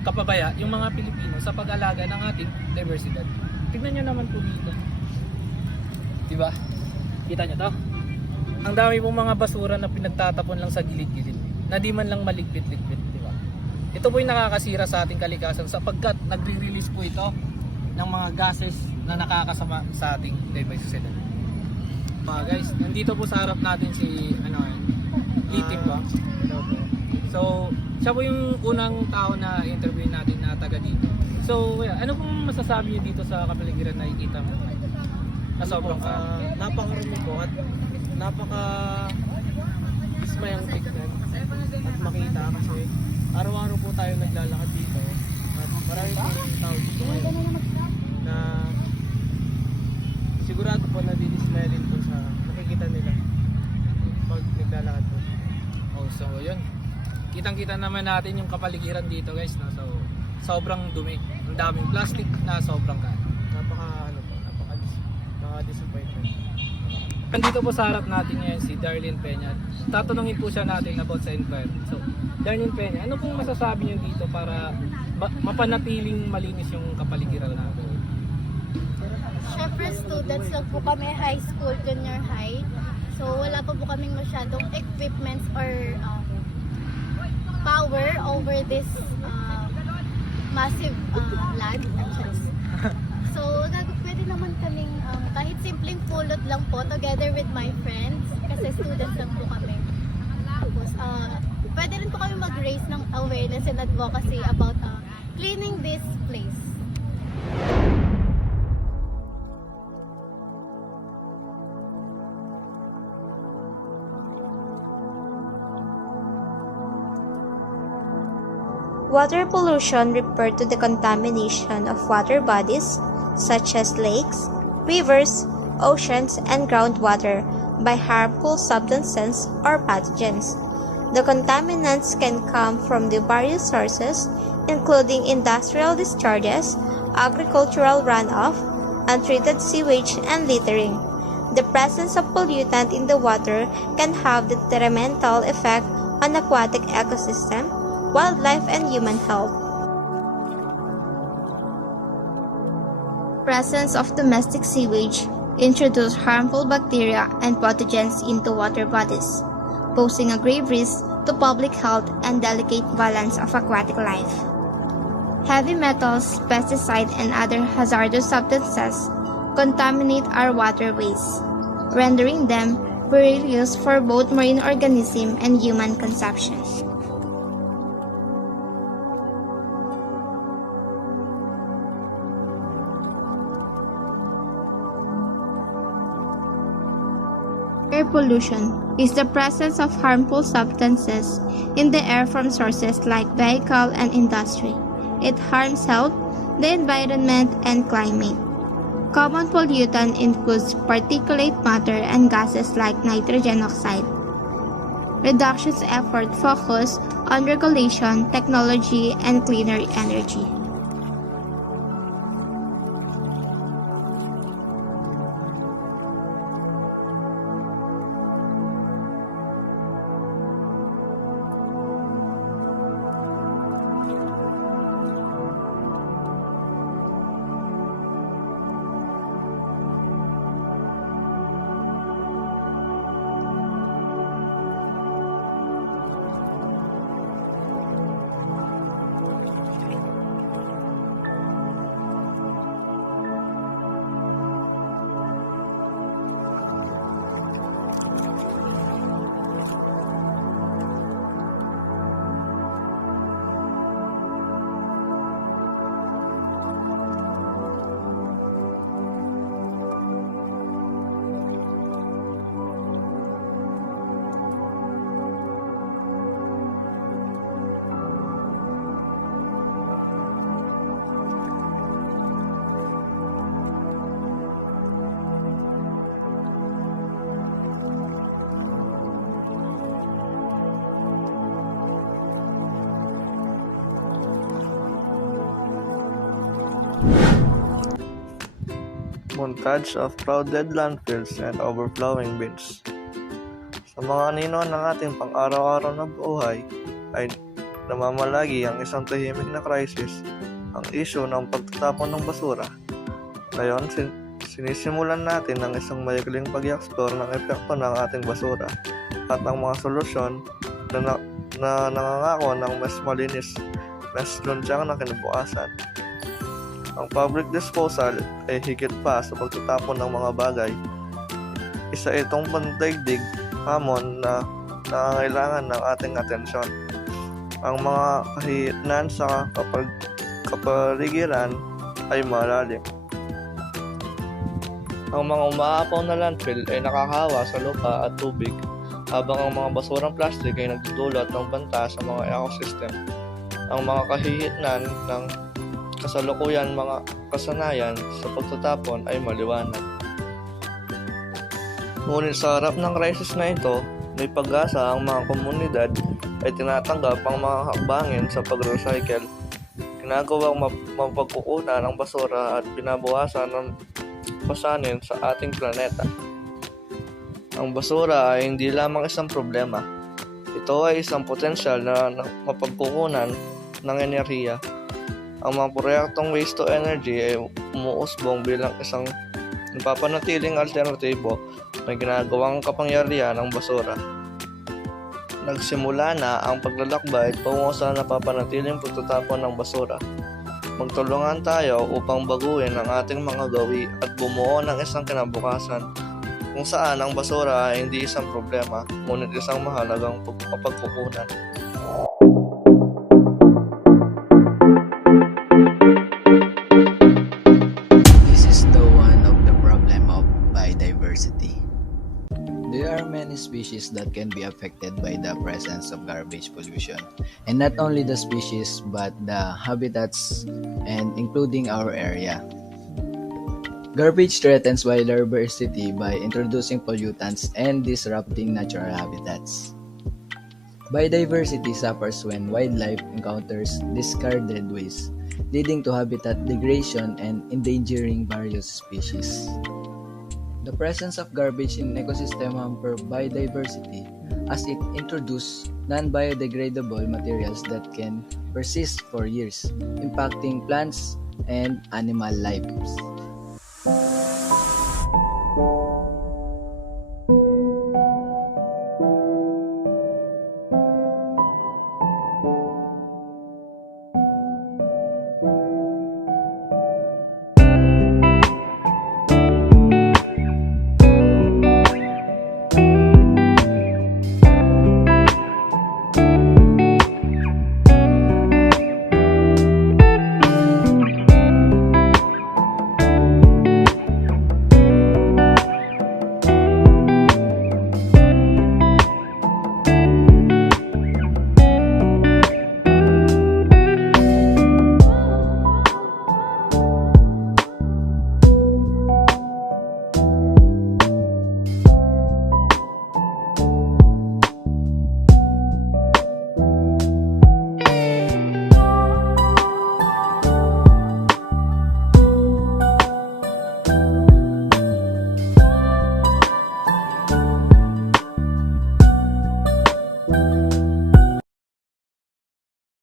kapabaya yung mga Pilipino sa pag-alaga ng ating diversity. Tignan nyo naman po dito. Diba? Kita nyo to? Ang dami pong mga basura na pinagtatapon lang sa gilid-gilid na di man lang maligpit-ligpit, diba? Ito po yung nakakasira sa ating kalikasan sapagkat nagre-release po ito ng mga gases na nakakasama sa ating diversity. Mga guys, nandito po sa harap natin si Litim ba? So, siya po yung unang tao na interview natin na taga dito. So, ano pong masasabi niyo dito sa kapaligiran na nakikita mo? Na sobrang Napakarami po at dismayang tignan at makita kasi araw-araw po tayo naglalakad dito at marami po yung tao dito ngayon na sigurado po na didismaya din po sa nakikita nila pag naglalakad po. So yun, kitang-kita naman natin yung kapaligiran dito guys, no? So sobrang dumi, ang daming plastic na sobrang Napaka-disappointment. Nandito po sa harap natin ngayon si Darlene Peña. Tatanungin po siya natin about sa environment. So Darlene Peña, ano pong masasabi niyo dito para mapanatiling malinis yung kapaligiran natin? Syempre students lang po kami, high school, junior high. So wala pa po kaming masyadong equipments or power over this massive land. So pwede naman kaming kahit simpleng pulot lang po together with my friends kasi students lang po kami. Tapos pwede rin po kami mag-raise ng awareness and advocacy about cleaning this place. Water pollution refers to the contamination of water bodies such as lakes, rivers, oceans, and groundwater by harmful substances or pathogens. The contaminants can come from the various sources, including industrial discharges, agricultural runoff, untreated sewage, and littering. The presence of pollutant in the water can have detrimental effect on aquatic ecosystem, wildlife, and human health. Presence of domestic sewage introduce harmful bacteria and pathogens into water bodies, posing a grave risk to public health and delicate balance of aquatic life. Heavy metals, pesticides, and other hazardous substances contaminate our waterways, rendering them perilous for both marine organisms and human consumption. Air pollution is the presence of harmful substances in the air from sources like vehicle and industry. It harms health, the environment, and climate. Common pollutant includes particulate matter and gases like nitrogen oxide. Reductions effort focus on regulation, technology, and cleaner energy. Montage of crowded landfills and overflowing bins. Sa mga anino ng ating pang-araw-araw na buhay ay namamalagi ang isang tahimik na crisis, ang issue ng pagtatapon ng basura. Ngayon, sinisimulan natin ang isang maikling pag-explore ng epekto ng ating basura at ang mga solusyon na nangangako ng mas malinis, mas lunsyang na kinabukasan. Ang public disposal ay higit pa sa pagtatapon ng mga bagay. Isa itong pandaigdig hamon na nangangailangan ng ating atensyon. Ang mga kahinaan sa kapaligiran ay malalim. Ang mga umaapaw na landfill ay nakakahawa sa lupa at tubig, habang ang mga basurang plastic ay nagdudulot ng banta sa mga ecosystem. Ang mga kahihinaan ng kasalukuyan mga kasanayan sa pagtatapon ay maliwanag. Ngunit sa harap ng crisis na ito, may pag-asa. Ang mga komunidad ay tinatanggap ang mga hakbangin sa pag-recycle, ginagawang mapagkukunan ng basura at binabawasan ng pasanin sa ating planeta. Ang basura ay hindi lamang isang problema. Ito ay isang potensyal na mapagkukunan ng enerhiya. Ang mga proyektong waste to energy ay umuusbong bilang isang napapanatiling alternatibo na ginagawang kapangyarihan ng basura. Nagsimula na ang paglalakbay tungo sa napapanatiling pagtatapon ng basura. Magtulungan tayo upang baguhin ang ating mga gawi at bumuo ng isang kinabukasan kung saan ang basura ay hindi isang problema, ngunit isang mahalagang mapagkukunan. This is the one of the problem of biodiversity. There are many species that can be affected by the presence of garbage pollution, and not only the species but the habitats and including our area. Garbage threatens biodiversity by introducing pollutants and disrupting natural habitats. Biodiversity suffers when wildlife encounters discarded waste, leading to habitat degradation and endangering various species. The presence of garbage in ecosystem hamper biodiversity as it introduces non-biodegradable materials that can persist for years, impacting plants and animal lives.